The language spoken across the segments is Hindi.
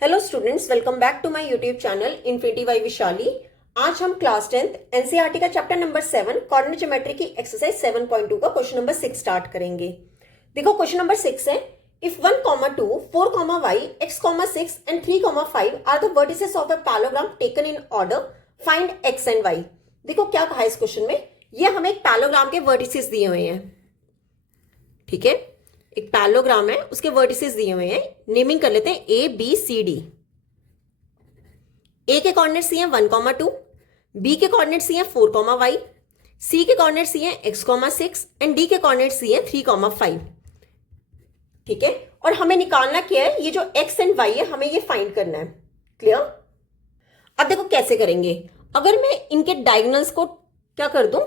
Hello students, welcome back to my YouTube channel infinity by Vishali. आज हम क्लास 10th एनसीईआरटी का चैप्टर नंबर 7 कोऑर्डिनेट ज्योमेट्री की एक्सरसाइज 7.2 का क्वेश्चन नंबर 6 स्टार्ट करेंगे। देखो क्वेश्चन नंबर 6 है, if 1, 2, 4, y, x, 6 and 3, 5 are the vertices of a parallelogram taken in order, find x and y। देखो क्या कहा है इस क्वेश्चन में, ये हमें एक पैराग्राम के वर्टिसेस दिए हुए हैं। ठीक है, एक पैराग्राम है, उसके वर्टिसेस दिए हुए हैं। नेमिंग कर लेते हैं ए बी सी डी। ए के कोऑर्डिनेट्स दिए हैं 1, 2, बी के कोऑर्डिनेट्स दिए हैं 4, y, सी के कोऑर्डिनेट्स दिए हैं x, 6 एंड डी के कोऑर्डिनेट्स दिए हैं 3, 5। ठीक है, और हमें निकालना क्या है, ये जो x एंड y है हमें ये फाइंड करना है। क्लियर? अब देखो कैसे करेंगे। अगर मैं इनके डायगोनल्स को क्या कर दूं,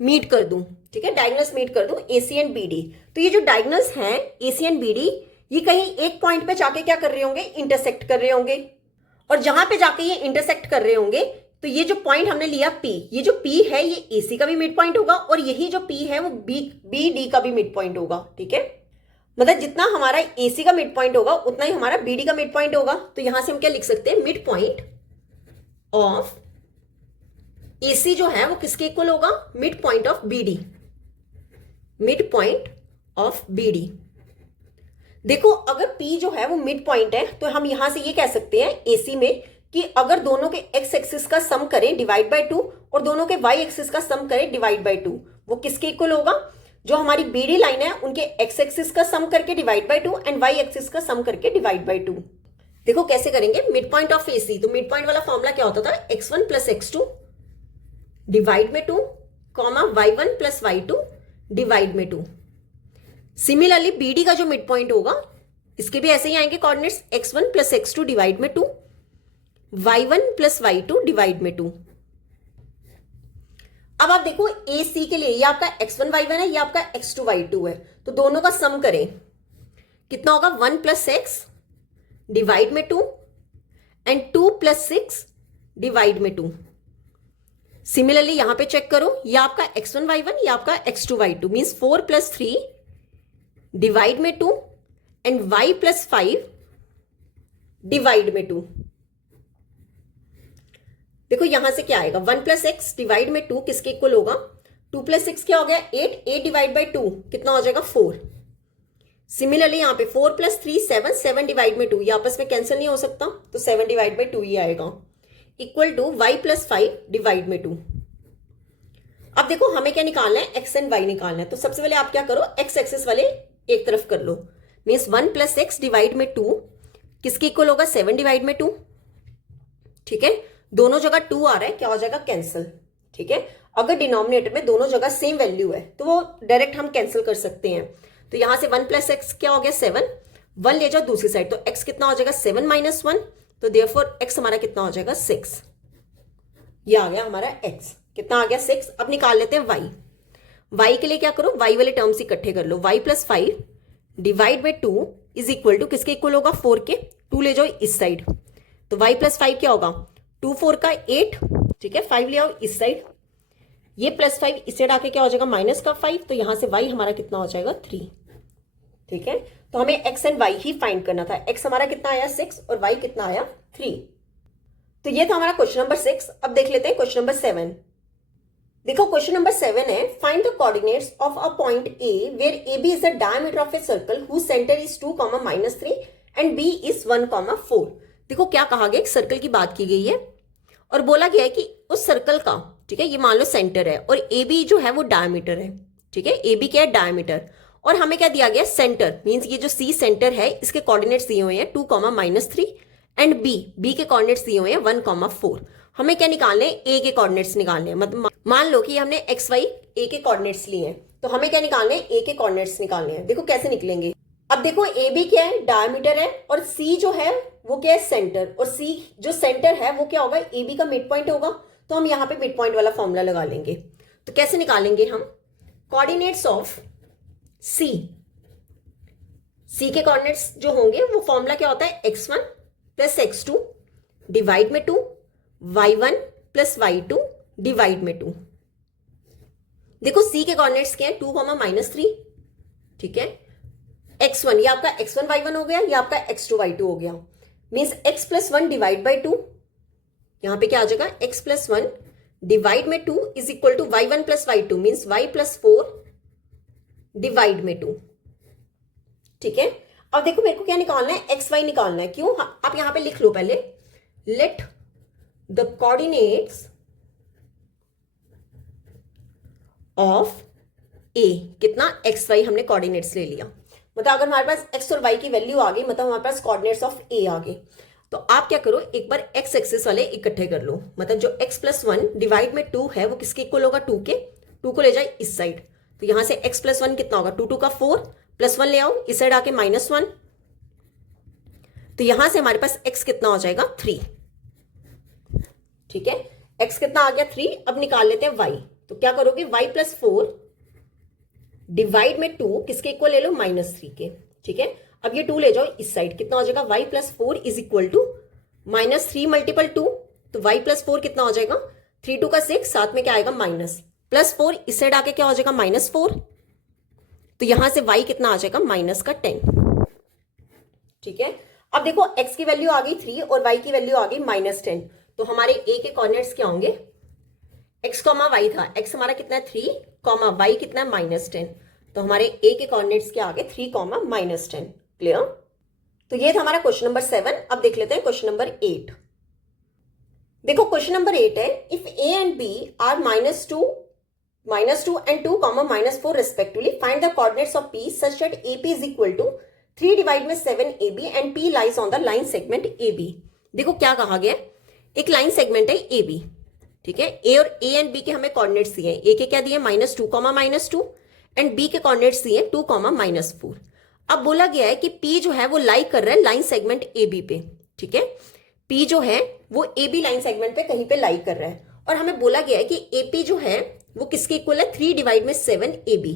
मीट कर दूं। ठीक है, डायगोनल्स मीट कर दूं AC एंड BD। तो ये जो डायगोनल्स हैं AC एंड BD, ये कहीं एक पॉइंट पे जाके क्या कर रहे होंगे, इंटरसेक्ट कर रहे होंगे। और जहां पे जाके ये इंटरसेक्ट कर रहे होंगे, तो ये जो पॉइंट हमने लिया P, ये जो P है ये AC का भी मिड पॉइंट होगा, और यही जो P है वो BD का भी मिड पॉइंट होगा। ठीक है, मतलब जितना हमारा AC का मिड पॉइंट होगा उतना ही हमारा BD का मिड पॉइंट होगा। तो यहां से हम क्या लिख सकते हैं, मिड पॉइंट ऑफ AC जो है वो किसके इक्वल होगा, mid point of BD। Mid point of BD। देखो अगर P जो है वो मिड पॉइंट है, तो हम यहां से ये कह सकते हैं AC में कि अगर दोनों के x एक्सिस का सम करें डिवाइड बाय 2 और दोनों के y एक्सिस का सम करें डिवाइड बाय 2, वो किसके इक्वल होगा, जो हमारी BD लाइन है उनके x एक्सिस का सम करके divide by 2 and y axis का सम करके डिवाइड बाय 2। देखो कैसे करेंगे, मिड पॉइंट ऑफ AC। तो मिड पॉइंट वाला फॉर्मूला क्या होता था, x1 प्लस x2 डिवाइड में 2, y1 प्लस y2 डिवाइड में 2। सिमिलरली BD का जो मिड पॉइंट होगा, इसके भी ऐसे ही आएंगे coordinates, x1 plus x2 divide में 2, y1 प्लस y2 डिवाइड में 2। अब आप देखो AC के लिए ये आपका x1 y1 है, ये आपका x2 y2 है, तो दोनों का सम करें कितना होगा, 1 प्लस x डिवाइड में 2 एंड 2 प्लस 6 डिवाइड में 2। सिमिलरली यहां पे चेक करो, ये आपका x1 y1, ये आपका x2 y2, means 4 plus 3 divide में 2 एंड y प्लस 5 डिवाइड में 2। देखो यहां से क्या आएगा, 1 प्लस एक्स डिवाइड में 2 किसके इक्वल होगा, 2 प्लस 6 क्या हो गया, 8 डिवाइड बाई 2 कितना हो जाएगा, 4। सिमिलरली यहां पे 4 प्लस 3 7 डिवाइड में 2, ये आपस में कैंसिल नहीं हो सकता, तो 7 डिवाइड बाई 2 ही आएगा, equal to y plus 5 divide में 2। अब देखो हमें क्या निकालना है, x एंड y निकालना है। तो सबसे पहले आप क्या करो, x एक्सिस वाले एक तरफ कर लो, मीन्स 1 प्लस एक्स डिवाइड में 2 किसके इक्वल होगा, 7 डिवाइड में 2। ठीक है, दोनों जगह 2 आ रहा है, क्या हो जाएगा, कैंसिल। ठीक है, अगर डिनोमिनेटर में दोनों जगह सेम वैल्यू है तो वो डायरेक्ट हम कैंसिल कर सकते हैं। तो यहां से 1 प्लस एक्स क्या हो गया, 7, 1 ले जाओ दूसरी साइड, तो x कितना हो जाएगा, 7 माइनस 1, तो देयरफॉर x हमारा कितना हो जाएगा, 6। ये आ गया हमारा x, कितना आ गया, 6। अब निकाल लेते हैं y के लिए क्या करो, y वाले टर्म्स इकट्ठे कर लो, y plus 5 divide by 2 is equal to किसके इक्वल होगा, 4 के, 2 ले जाओ इस साइड, तो y प्लस 5 क्या होगा, 2 4 का 8। ठीक है, 5 ले आओ इस साइड, ये प्लस 5 इस साइड आके क्या हो जाएगा, माइनस का 5, तो यहां से y हमारा कितना हो जाएगा, 3। ठीक है, तो हमें x and y he find करना था। x हमारा कितना आया, 6, और y कितना आया, 3। तो ये था हमारा क्वेश्चन नंबर 6। अब देख लेते हैं क्वेश्चन नंबर 7। देखो क्वेश्चन नंबर 7 है, find the coordinates of a point A where AB is the diameter of a circle whose centre is 2, -3 and B is 1, 4। देखो क्या कहा गया, एक सर्कल की बात की गई है और बोला गया है कि उस सर्कल का, ठीक है, ये मान लो सेंटर है और AB जो है वो डायमीटर है। ठीक है, AB क्या है, डायमीटर, और हमें क्या दिया गया, सेंटर, मींस ये जो C सेंटर है इसके कोऑर्डिनेट्स दिए हुए हैं 2, -3 एंड B के कोऑर्डिनेट्स दिए हुए हैं 1, 4। हमें क्या निकालने हैं, A के कोऑर्डिनेट्स निकालने हैं। मतलब मान लो कि हमने XY A के कोऑर्डिनेट्स लिए हैं, तो हमें क्या निकालने हैं, A के कोऑर्डिनेट्स निकालने हैं। देखो कैसे निकलेंगे। अब देखो AB क्या है, डायमीटर है, और C जो है वो क्या है, सेंटर, और C जो सेंटर है वो क्या होगा, AB का मिड पॉइंट होगा। तो हम यहाँ पे मिड पॉइंट वाला फॉर्मूला लगा लेंगे। तो कैसे निकालेंगे हम, कोऑर्डिनेट्स ऑफ C के कोऑर्डिनेट्स जो होंगे वो फॉर्मूला क्या होता है, x1 प्लस x2 डिवाइड में 2, y1 प्लस y2 डिवाइड में 2। देखो C के कोऑर्डिनेट्स क्या है, 2, -3। ठीक है, x1 ये आपका x1 y1 हो गया, ये आपका x2 y2 हो गया। Means x plus 1 divide by 2, यहां पे क्या आ जाएगा x प्लस 1 डिवाइड में 2 is equal to y1 plus y2 means y plus 4 divide में 2। ठीक है, अब देखो मेरे को क्या निकालना है, एक्स वाई निकालना है। क्यों, आप यहां पे लिख लो पहले, लेट द कोऑर्डिनेट्स ऑफ ए, कितना एक्स वाई हमने कोऑर्डिनेट्स ले लिया, मतलब अगर हमारे पास एक्स और वाई की वैल्यू आ गई, मतलब हमारे पास कोऑर्डिनेट्स ऑफ ए आ गए, तो आप क्या करो, एक बार एक्स एक्सिस वाले इकट्ठे कर लो, मतलब जो x प्लस 1 डिवाइड में 2 है वो किसके इक्वल होगा, 2 के, 2 को ले जाए इस साइड, तो यहां से x प्लस 1 कितना होगा, 2 2 का 4 प्लस 1 ले आओ इस साइड आके -1, तो यहां से हमारे पास x कितना हो जाएगा 3। ठीक है, x कितना आ गया 3। अब निकाल लेते हैं y, तो क्या करोगे, y प्लस 4 डिवाइड में 2 किसके इक्वल ले लो, -3 के। ठीक है, अब ये 2 ले जाओ इस साइड, कितना हो जाएगा y plus 4 is equal to -3 multiple 2, तो y प्लस 4 कितना हो जाएगा, 3 2 का 6, साथ में क्या आएगा माइनस, प्लस 4 इस साइड आके क्या हो जाएगा -4, तो यहां से y कितना आ जाएगा -10। ठीक है, अब देखो x की वैल्यू आ गई 3 और y की वैल्यू आ गई -10, तो हमारे a के कोऑर्डिनेट्स क्या होंगे, x कॉमा y था, x हमारा कितना है 3 कॉमा y कितना है -10, तो हमारे a के कोऑर्डिनेट्स क्या आ गए 3 कॉमा -10। क्लियर, तो ये था हमारा क्वेश्चन नंबर 7। अब देख लेते हैं क्वेश्चन नंबर 8। देखो क्वेश्चन नंबर 8 है, if a and b are -2 and 2 comma -4 respectively, find the coordinates of p such that AP is equal to 3 divide में 7 AB and P lies on the line segment AB। देखो क्या कहा गया, एक लाइन सेगमेंट है AB। ठीक है, A और A एंड B के हमें कोऑर्डिनेट्स दिए हैं, A के क्या दिए -2 -2 एंड B के कोऑर्डिनेट्स दिए 2 -4। अब बोला गया है कि P जो है वो लाई कर रहा है लाइन सेगमेंट AB पे। ठीक है, P जो है वो AB लाइन सेगमेंट पे कहीं पे लाई कर रहा है, और हमें बोला गया है कि AP जो है वो किसके इक्वल है, 3 डिवाइड में 7 AB।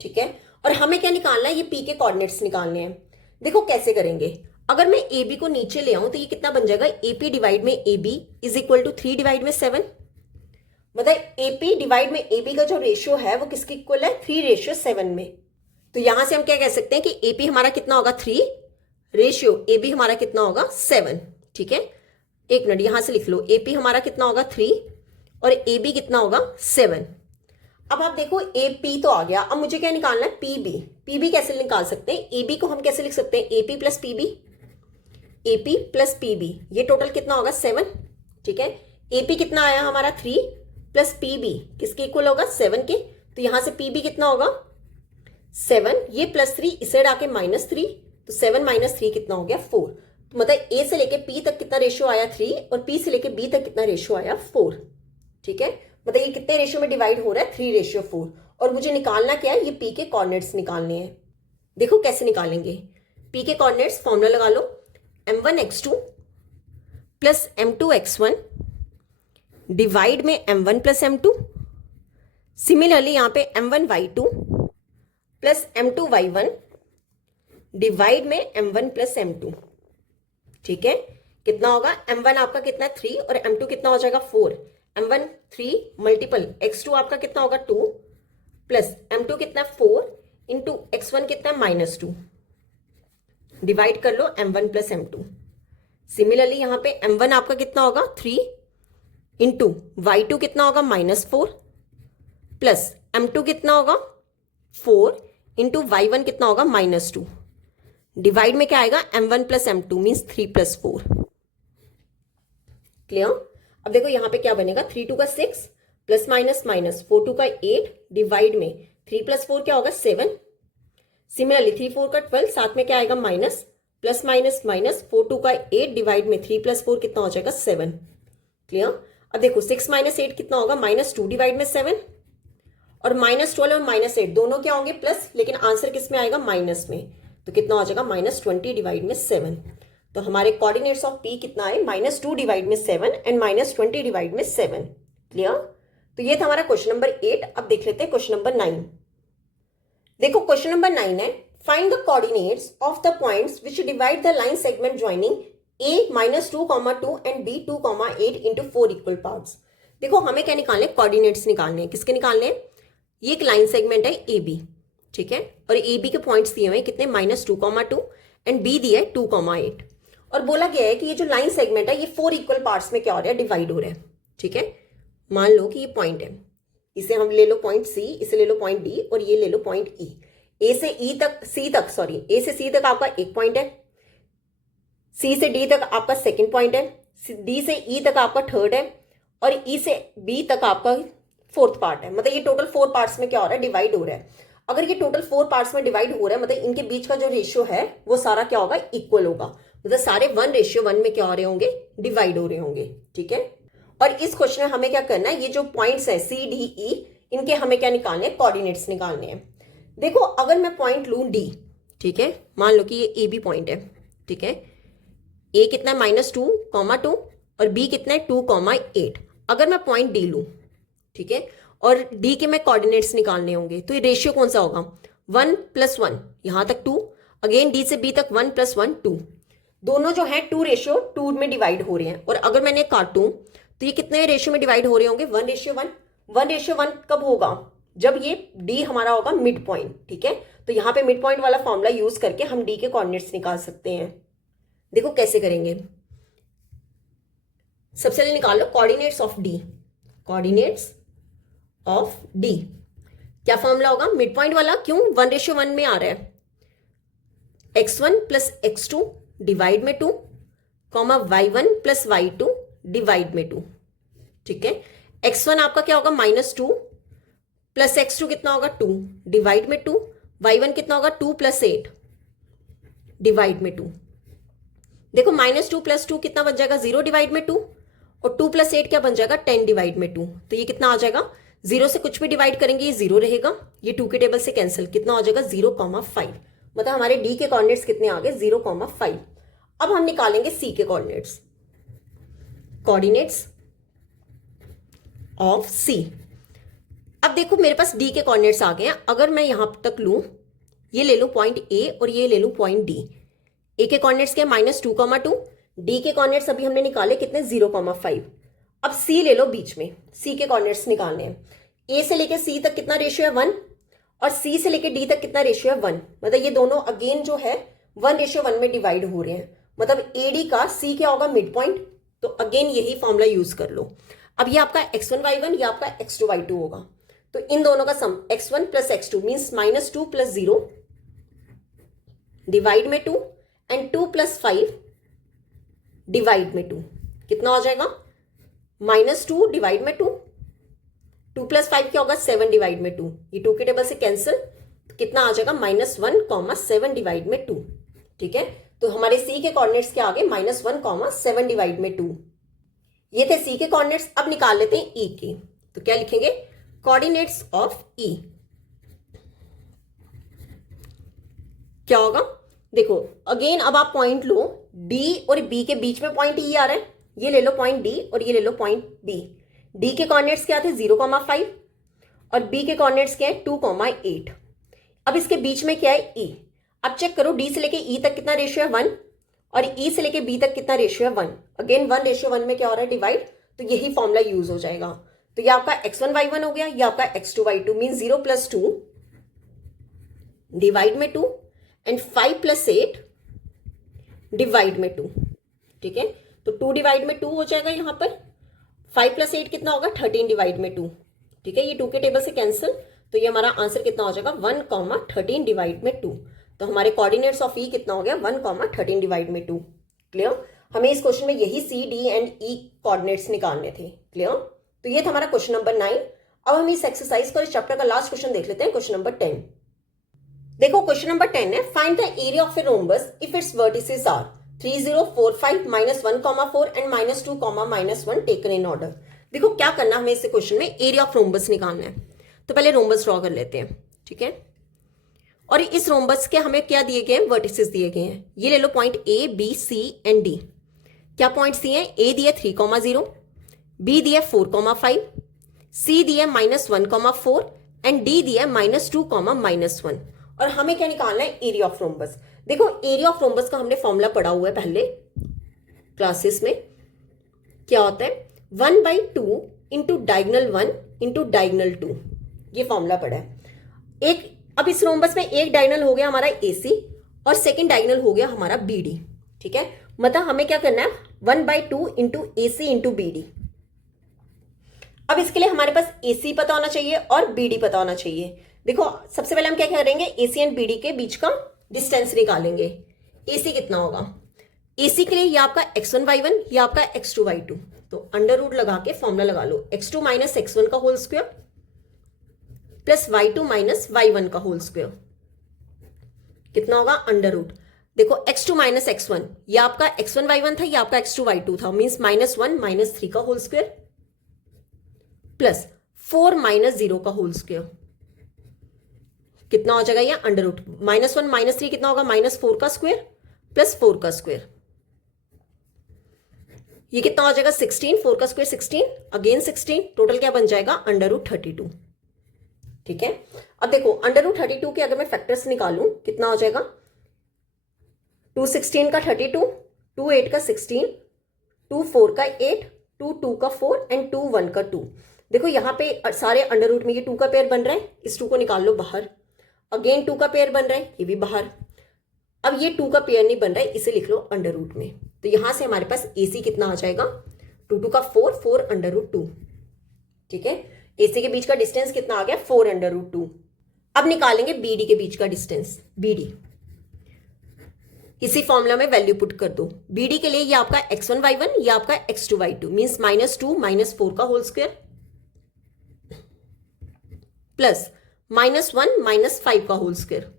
ठीक है, और हमें क्या निकालना है, ये P के कोऑर्डिनेट्स निकालने हैं। देखो कैसे करेंगे, अगर मैं AB को नीचे ले आऊं तो ये कितना बन जाएगा, AP डिवाइड में AB is equal to 3 divide में 7, मतलब AP डिवाइड में AB का जो रेशियो है वो किसके इक्वल है, 3:7 में। तो यहां से हम क्या कह सकते हैं कि AP हमारा कितना होगा 3, रेशियो AB हमारा कितना होगा 7। ठीक है, एक मिनट यहां से लिख लो, AP हमारा कितना होगा 3 और AB कितना होगा 7। अब आप देखो AP तो आ गया, अब मुझे क्या निकालना है, PB कैसे निकाल सकते हैं, AB को हम कैसे लिख सकते हैं, AP प्लस PB, ये टोटल कितना होगा 7। ठीक है, AP कितना आया हमारा 3 प्लस PB किसके इक्वल होगा 7 के, तो यहां से PB कितना होगा 7, ये +3 इस साइड आके -3, तो 7 -3 कितना हो गया 4। तो मतलब A से लेके P तक कितना रेशियो आया 3 और P से लेके B तक कितना रेशियो आया 4। ठीक है, मतलब ये कितने रेशियो में डिवाइड हो रहा है, 3:4, और मुझे निकालना क्या है, ये P के कोऑर्डिनेट्स निकालने हैं। देखो कैसे निकालेंगे, P के कोऑर्डिनेट्स फॉर्मूला लगा लो, m1x2 प्लस m2x1 डिवाइड में m1 प्लस m2, सिमिलरली यहां पे m1y2 प्लस m2y1 डिवाइड में m1 प्लस m2। ठीक है, कितना होगा, m1 आपका कितना है 3 और m2 कितना हो जाएगा 4, m1 3 मल्टीपल x2 आपका कितना होगा 2 प्लस m2 कितना 4 इंटू x1 कितना -2, डिवाइड कर लो m1 प्लस m2। सिमिलरली यहां पे m1 आपका कितना होगा 3 इंटू y2 कितना होगा -4 प्लस m2 कितना होगा 4 इंटू y1 कितना होगा -2, डिवाइड में क्या आएगा m1 plus m2 means 3 + 4। Clear, अब देखो यहां पे क्या बनेगा, 3 2 का 6 प्लस माइनस माइनस 4 2 का 8 डिवाइड में 3 + 4 क्या होगा 7, सिमिलरली 3 4 का 12, साथ में क्या आएगा माइनस, प्लस माइनस माइनस 4 2 का 8 डिवाइड में 3 + 4 कितना हो जाएगा 7। क्लियर, अब देखो 6 - 8 कितना होगा -2 डिवाइड में 7, और -12 और -8 दोनों क्या होंगे प्लस, लेकिन आंसर किस में आएगा माइनस में, तो कितना हो जाएगा -20 डिवाइड में 7। तो हमारे कोऑर्डिनेट्स ऑफ P कितना है -2 डिवाइड में 7 एंड -20 डिवाइड में 7। क्लियर, तो ये था हमारा क्वेश्चन नंबर 8। अब देख लेते हैं क्वेश्चन नंबर 9। देखो क्वेश्चन नंबर 9 है, find the coordinates of the points which divide the line segment joining A -2, 2 and B 2, 8 into 4 equal parts. देखो हमें क्या निकालने, कोऑर्डिनेट्स निकालने हैं। किसके निकालने हैं, ये एक लाइन सेगमेंट है AB, ठीक है, और AB के पॉइंट्स दिए हुए हैं कितने, -2, 2 एंड बी दिया है 2,8 और बोला गया है कि ये जो लाइन सेगमेंट है ये 4 इक्वल पार्ट्स में क्या हो रहा है, डिवाइड हो रहा है। ठीक है, मान लो कि ये पॉइंट है, इसे हम ले लो पॉइंट सी, इसे ले लो पॉइंट डी और ये ले लो पॉइंट ई। ए से ई तक सी तक सॉरी ए से सी तक आपका एक पॉइंट है, सी से डी तक आपका सेकंड पॉइंट है, डी से ई तक आपका थर्ड है और ई से बी तक आपका फोर्थ पार्ट है। मतलब ये टोटल 4 पार्ट्स में क्या हो रहा है, डिवाइड हो रहा है। अगर ये टोटल 4 पार्ट्स में डिवाइड हो रहा है मतलब इनके बीच का जो रेशियो है वो सारा क्या होगा, इक्वल होगा। मतलब सारे 1:1 में क्या हो रहे होंगे, डिवाइड हो रहे होंगे। ठीक है, और इस क्वेश्चन में हमें क्या करना है, ये जो पॉइंट्स है सी डी ई, इनके हमें क्या निकालने हैं, कोऑर्डिनेट्स निकालने हैं। देखो अगर मैं पॉइंट लूं डी, ठीक है, मान लो कि ये ए बी पॉइंट है। ठीक है, ए कितना है -2,2 और बी कितना है 2,8। अगर मैं पॉइंट डी लूं, ठीक है, और डी के मैं कोऑर्डिनेट्स निकालने होंगे तो ये रेशियो कौन सा होगा, 1+1, यहां तक 2, अगेन डी से बी तक 1+1 2, दोनों जो है 2:2 में डिवाइड हो रहे हैं। और अगर मैंने काटूं तो ये कितने रेशियो में डिवाइड हो रहे होंगे, 1:1। 1:1 कब होगा, जब ये डी हमारा होगा मिड पॉइंट। ठीक है, तो यहाँ पे मिड पॉइंट वाला फॉर्मूला यूज करके हम डी के कोऑर्डिनेट्स निकाल सकते हैं। देखो कैसे करेंगे, सबसे पहले निकाल लो coordinates of D. Coordinates of D क्या फॉर्मूला होगा, मिड पॉइंट वाला, क्यों 1:1 में आ रहा है, x1 + x2 डिवाइड में 2, y1 + y2 डिवाइड में 2। ठीक है, x1 आपका क्या होगा -2 + x2 कितना होगा 2 डिवाइड में 2, y1 कितना होगा 2 + 8 डिवाइड में 2। देखो -2 + 2 कितना बन जाएगा, 0 डिवाइड में 2 और 2 + 8 क्या बन जाएगा, 10 डिवाइड में 2। तो ये कितना आ जाएगा, 0 से कुछ भी डिवाइड करेंगे ये 0 रहेगा, ये 2 के टेबल से कैंसिल, कितना हो जाएगा 0,5। मतलब हमारे डी के कोऑर्डिनेट्स कितने आ गए, 0,5। अब हम निकालेंगे सी के कोऑर्डिनेट्स, कोऑर्डिनेट्स ऑफ सी। अब देखो मेरे पास डी के कोऑर्डिनेट्स आ गए हैं। अगर मैं यहां तक लूं, ये ले लो पॉइंट ए और ये ले लो पॉइंट डी। ए के कोऑर्डिनेट्स क्या, -2,2, डी के कोऑर्डिनेट्स अभी हमने निकाले कितने, 0,5। अब सी ले लो बीच में, सी के कोऑर्डिनेट्स निकालने हैं। ए से लेके सी तक कितना रेशियो है, 1, और सी से लेके डी तक कितना रेशियो है, 1। मतलब ये दोनों अगेन जो है 1:1 में डिवाइड हो रहे हैं। मतलब एडी का सी क्या होगा, मिड पॉइंट। तो अगेन यही फॉर्मूला यूज कर लो। अब ये आपका x1 y1, ये आपका x2 y2 होगा। तो इन दोनों का सम x1 + x2 मीन्स -2 + 0 डिवाइड में 2 एंड 2 + 5 डिवाइड में 2, कितना हो जाएगा, -2 डिवाइड में 2, 2 + 5 क्या होगा, 7 डिवाइड में 2, ये 2 के टेबल से कैंसिल, तो कितना आ जाएगा, -1,7 डिवाइड में 2। ठीक है, तो हमारे सी के कोऑर्डिनेट्स क्या आ गए, -1,7 डिवाइड में 2। ये थे सी के कोऑर्डिनेट्स। अब निकाल लेते हैं ई के। तो क्या लिखेंगे, कोऑर्डिनेट्स ऑफ ई क्या होगा, देखो अगेन अब आप पॉइंट लो, डी और बी के बीच में पॉइंट ई आ रहा है, ये ले लो पॉइंट डी और ये ले लो पॉइंट बी। डी के कोऑर्डिनेट्स क्या थे, 0,5 और बी के कोऑर्डिनेट्स क्या है, 2,8। अब इसके बीच में क्या है, ई। अब चेक करो, डी से लेके ई तक कितना रेशियो है, 1, और ई से लेके बी तक कितना रेशियो है, 1। अगेन 1:1 में क्या हो रहा है, डिवाइड। तो यही फॉर्मूला यूज हो जाएगा। तो ये आपका x1 y1 हो गया, ये आपका x2 y2 मीन 0 + 2 डिवाइड में 2 एंड 5 + 8 डिवाइड में 2। ठीक है, तो 2 डिवाइड में 2 हो जाएगा यहाँ पर, 5 + 8 कितना होगा, 13 डिवाइड में 2। ठीक है, ये 2 के टेबल से कैंसिल, तो ये हमारा आंसर कितना हो जाएगा, 1,13 डिवाइड में 2। तो हमारे कोऑर्डिनेट्स ऑफ ई कितना हो गया, 1,13 डिवाइड में 2। क्लियर, हमें इस क्वेश्चन में यही C D and E coordinates निकालने थे। क्लियर, तो ये था हमारा क्वेश्चन नंबर 9। अब हम इस एक्सरसाइज को, इस चैप्टर का लास्ट क्वेश्चन देख लेते हैं, क्वेश्चन नंबर 10। देखो क्वेश्चन नंबर 10 है, find the area of a rhombus if its vertices are 3, 0, 4, 5, -1,4 and -2, -1 taken in order. देखो क्या करना हमें इस क्वेश्चन में, एरिया ऑफ रोम्बस निकालना है। तो पहले रोम्बस ड्रॉ कर लेते हैं। ठीक है, और इस रोम्बस के हमें क्या दिए गए हैं, वर्टिसेस दिए गए हैं। ये ले लो point A B C and D. क्या पॉइंट्स दिए हैं, ए दिए 3,0, बी दिए 4,5, सी दिए -1,4 एंड डी दिए -2, -1। और हमें क्या निकालना है, एरिया ऑफ रोम्बस। देखो एरिया ऑफ रोम्बस का हमने फॉर्मूला पढ़ा हुआ है पहले क्लासेस में। क्या होता है, 1/2 इंटू डायगनल 1 इंटू डायगनल 2, ये फॉर्मूला पढ़ा है। एक अब इस रोम्बस में एक डायगनल हो गया हमारा AC और सेकेंड डायगोनल हो गया हमारा बी डी। ठीक है, मतलब हमें क्या करना है 1/2 इंटू ए सी इंटू बी डी। अब इसके लिए हमारे पास ए सी पता होना चाहिए और बी डी पता होना चाहिए। देखो सबसे पहले हम क्या करेंगे, ए सी एंड बी डी के बीच का डिस्टेंस निकालेंगे। ए सी कितना होगा, ए सी के लिए ये आपका x1 y1, ये आपका x2 y2। तो अंडर रूट लगा के फॉर्मूला लगा लो, x2 माइनस x1 का whole square plus y2 minus y1 का होल स्क्वायर कितना होगा अंडर रूट। देखो x2 माइनस x1, ये आपका x1 y1 था, ये आपका x2 y2 था, मीन्स -1 माइनस 3 का होल स्क्वायर प्लस 4 माइनस 0 का होल स्क्वायर कितना हो जाएगा ये अंडर रूट। -1 माइनस 3 कितना होगा, -4 का स्क्वायर प्लस 4 का स्क्वायर, ये कितना हो जाएगा 16, 4 का स्क्वायर 16 अगेन 16, टोटल क्या बन जाएगा अंडर रूट 32। ठीक है, अब देखो अंडर रूट 32 के अगर मैं फैक्टर्स निकालूं कितना हो जाएगा, 2 16 का 32, 2 8 का 16, 2 4 का 8, 2 2 का 4 एंड 2 1 का 2। देखो यहाँ पे सारे अंडर रूट में ये 2 का पेयर बन रहा है, इस 2 को निकाल लो बाहर, अगेन 2 का पेयर बन रहा है, ये भी बाहर। अब ये 2 का पेयर नहीं बन रहा है, इसे लिख लो अंडर रूट में। तो यहां से हमारे पास AC कितना आ जाएगा, 2 2 का 4, 4 अंडर रूट 2। ठीक है, AC के बीच का डिस्टेंस कितना आ गया 4 अंडर रूट 2। अब निकालेंगे BD के बीच का डिस्टेंस, BD इसी फॉर्मूला में वैल्यू पुट कर दो। BD के लिए ये आपका x1 y1, ये आपका x2 y2, मीन्स -2 माइनस 4 का होल स्क्वायर प्लस -1 माइनस 5 का होल स्क्वायर।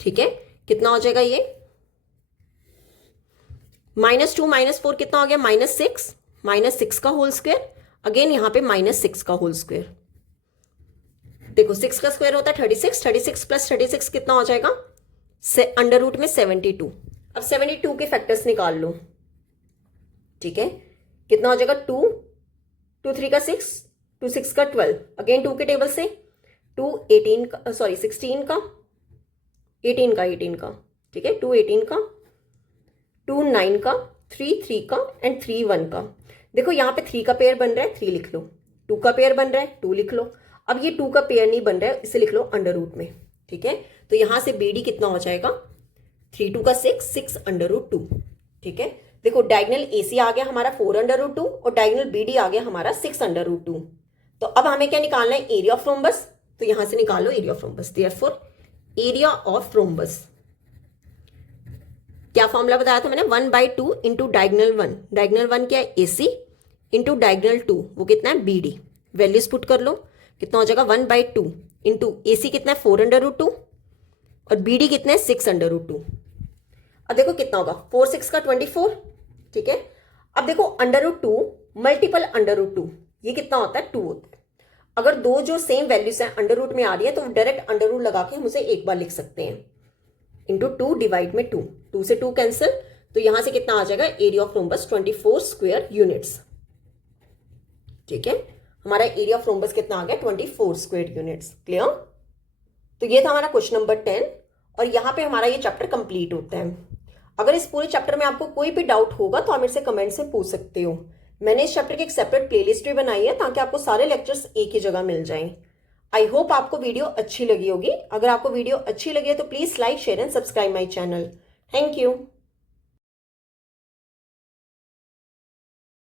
ठीक है, कितना हो जाएगा ये, -2 माइनस 4 कितना हो गया -6, -6 का होल स्क्वायर, अगेन यहां पे -6 का होल स्क्वायर। देखो 6 का स्क्वायर होता है 36, 36 प्लस 36 कितना हो जाएगा अंडर रूट में 72। अब 72 के फैक्टर्स निकाल लो। ठीक है, कितना हो जाएगा 2 2 3 का 6, 2 6 का 12, अगेन 2 के टेबल से 2 18 का, सॉरी 16 का 18 का, ठीक है 2 18 का, 2 9 का, 3 3 का एंड 3 1 का। देखो यहाँ पे 3 का पेयर बन रहा है, 3 लिख लो, 2 का पेयर बन रहा है 2 लिख लो। अब ये 2 का पेयर नहीं बन रहा है, इसे लिख लो अंडर रूट में। ठीक है, तो यहां से BD कितना हो जाएगा 3 2 का 6, 6 अंडर रूट 2। ठीक है, देखो डायगोनल AC आ गया हमारा 4 अंडर रूट 2 और डायगोनल BD आ गया हमारा 6 अंडर रूट 2। तो अब हमें क्या निकालना है, एरिया ऑफ रोम्बस। तो यहां से निकालो area of rhombus, therefore area of rhombus क्या फॉर्मूला बताया था मैंने, 1/2 इंटू डायगोनल 1, डायगोनल 1 क्या है AC इंटू डायगोनल 2 वो कितना है BD। वैल्यूज पुट कर लो, कितना हो जाएगा 1/2 इंटू AC कितना है 4 अंडर रूट 2 और BD कितना है 6 अंडर रूट 2। अब देखो कितना होगा 4 6 का 24। ठीक है, अब देखो under root 2 multiple under root 2 ये कितना होता है 2 होता है। अगर दो जो सेम वैल्यूज हैं अंडर रूट में आ रही है तो डायरेक्ट अंडर रूट लगा के हम उसे एक बार लिख सकते हैं, इंटू 2 डिवाइड में 2, 2 से 2 कैंसिल, तो यहां से कितना आ जाएगा area of rhombus 24 square units. ठीक है, हमारा एरिया ऑफ रोम्बस कितना आ गया 24 स्क्वायर यूनिट्स। क्लियर, तो ये था हमारा क्वेश्चन नंबर 10 और यहाँ पे हमारा ये चैप्टर कंप्लीट होता है। अगर इस पूरे चैप्टर में आपको कोई भी डाउट होगा तो आप मेरे से कमेंट से पूछ सकते हो। मैंने इस चैप्टर की एक सेपरेट प्लेलिस्ट भी बनाई है ताकि आपको सारे लेक्चर्स एक ही जगह मिल जाएं। आई होप आपको वीडियो अच्छी लगी होगी। अगर आपको वीडियो अच्छी लगी है तो please like share and subscribe my channel. Thank you.